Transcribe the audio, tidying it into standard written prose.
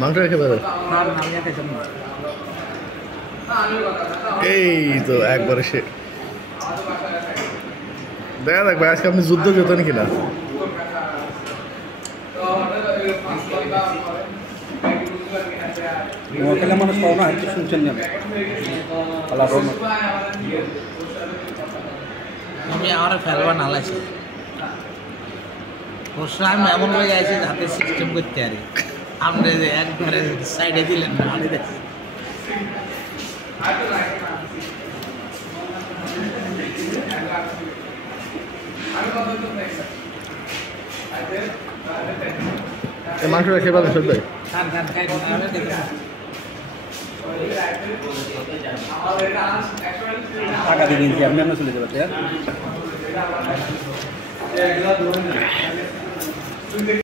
মাংস রেখে পারে এই তো একবারে সে দেখা দেখ ভাই আজকে আপনি যুদ্ধ যেতেন কিনা নোয়াখালী মানুষ পাও না হয়তো শুনছেন না আমি আমার ফেলবা নালাইছি প্রশ্ন আমি এমন হয়ে গেছি হাতে সিস্টেম করতে পারি আপনি যে একবারে সাইডে দিলেন না আমি দেখছি মাংস রেখে পারেন সব ভাই টাকা দিয়ে কিনছি আপনি চলে যাবে